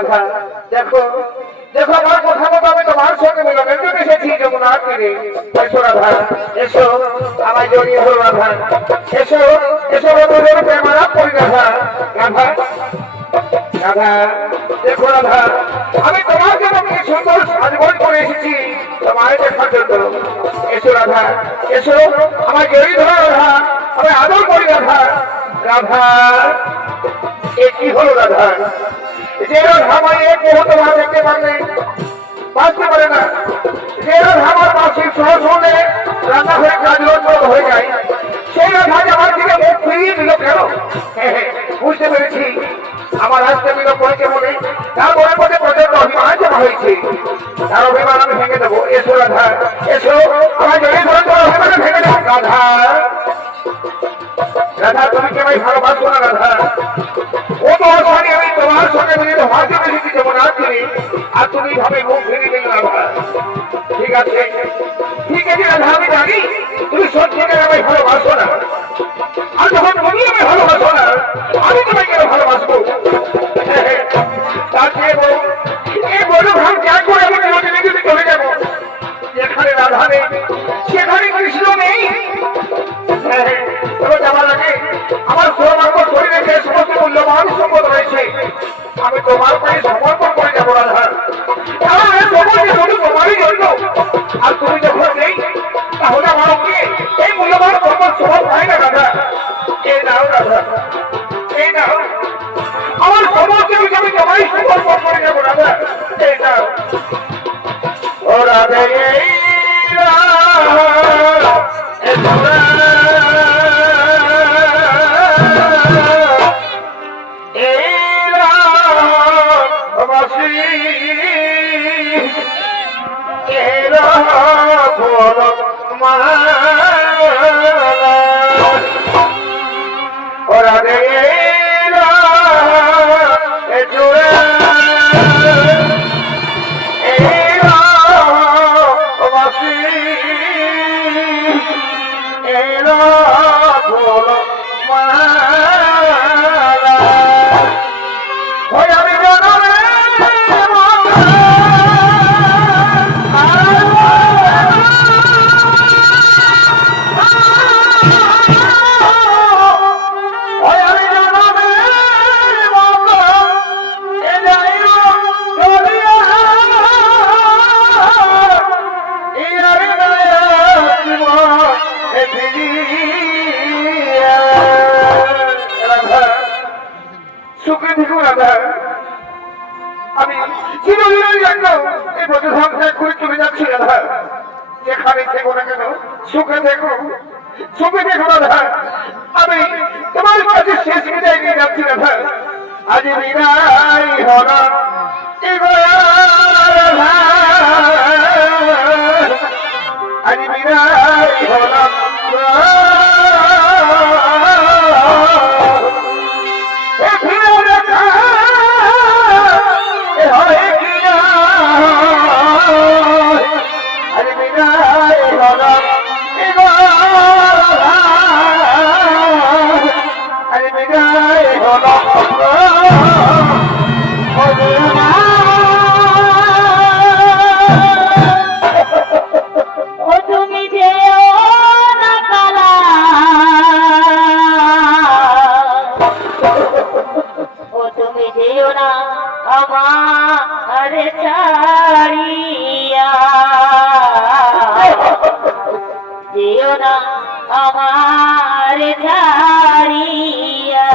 রাধা দেখো দেখো আমার কথা মতো আমি তোমার সঙ্গে মিলনের জন্য এসেছি যমুনার তীরে। এসো রাধা এসো আমায় জড়িয়ে ধরো রাধা এসো এসো বন্ধুদের প্রেমারা করি রাধা রাধা রাধা দেখো রাধা আমি তোমার জন্য কি সুন্দর সাজগোজ করে এসেছি তোমায় দেখার জন্য। এসো রাধা এসো আমায় জড়িয়ে ধরো রাধা আমি আদর করি রাধা রাধা। এ কি হলো রাধা যে রাধা আমায় এক মুহূর্ত না দেখতে পারলে বাঁচতে পারে না, যে রাধা আমার মাসিক সহ শুনলে রান্না হয়ে কাজ হয়ে যায়, সেই রাধা আমার দিকে মুখ ফিরিয়ে দিল কেন? বুঝতে পেরেছি আমার আসতে বিল করেছে বলে তার মনের মধ্যে প্রচন্ড অভিমান জমা হয়েছে, তার অভিমান আমি ভেঙে দেবো। এসো রাধা এসো আমার জড়িয়ে ধরে তোমার অভিমানে ভেঙে দেবো। রাধা রাধা তুমি কি আমায় ভালোবাসো না রাধা? ও তো অসানি আমি তোমার সঙ্গে মিলিত হাতে বেশি যেমন আসছিনি আর তুমি ভাবে মুখ ফিরিয়ে দিলে রাধা। ঠিক আছে ঠিক আছে রাধা আমি জানি তুমি সত্যি আমায় ভালোবাসো না, আর যখন তুমি আমি ভালোবাসো না আমি তোমায় কেন ভালোবাসবো? তার চেয়ে এই বড় ভাব ত্যাগ করে আমি নদীতে যদি চলে যাবো যেখানে রাধা নেই সেখানে কৃষ্ণ নেই। তবে যাবার আগে আমার সর্বাঙ্গ শরীরে যে সমস্ত মূল্যবান সম্পদ রয়েছে আমি তোমার পায়ে সমর্পণ করে যাবো রাধা। কারণ এই সম্পদটি শুধু তোমারই জন্য, আর তুমি যখন নেই তাহলে আমার এই মূল্যবান সম্পদ সব হয় না রাধা। এই নাও রাধা এই নাও আমার সমস্ত আমি তোমারই সমর্পণ করে যাবো রাধা। এই নাও ও রাধা আমি চিরদিনের জন্য এই প্রতিধান ত্যাগ করে চলে যাচ্ছি রাধা। যেখানে থেকো না কেন সুখে থেকো সুখে থেকো রাধা। আমি তোমার কাছে শেষ বিদায় নিয়ে যাচ্ছি রাধা। আজ বিদায় হল রাধা, আজ বিদায় হল আমার ছাড়িয়া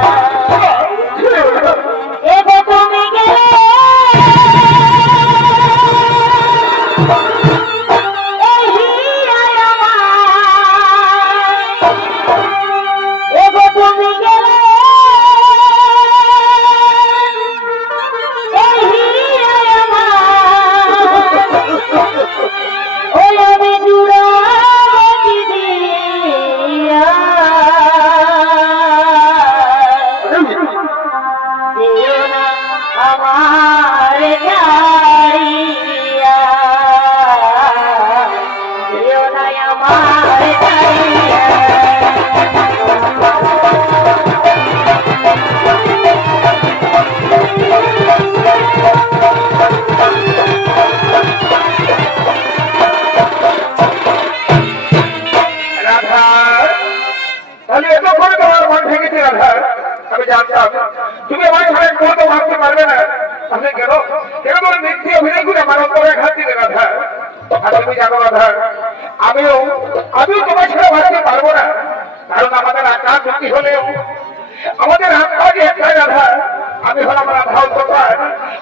এবার তুমি গেলে এবার তুমি গেলে ওই আমি জুড়া তাহলে এত করে তোমার মন ভেঙেছে রাধা, আমি জানতাম তুমি আমার ছাড়া এক মুহূর্ত ভাবতে পারবে না। তাহলে কেন কেন তোমার মিথ্যে অভিনয় করে আমার অন্তরে ঘাত দিলে রাধা? আর তুমি জানো রাধা, আমিও তোমার ছাড়া ভাবতে পারবো না, কারণ আমাদের আকার দুটি হলেও আমাদের আত্মা যে একটাই রাধা। আমি হলাম রাধা অন্তপ্রাণ,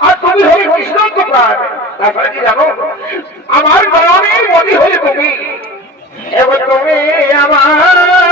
আর তুমি হলে কৃষ্ণ অন্তপ্রাণ। তারপরে কি জানো, আমার নয়নের মনি হলে তুমি, এবং তুমি আমার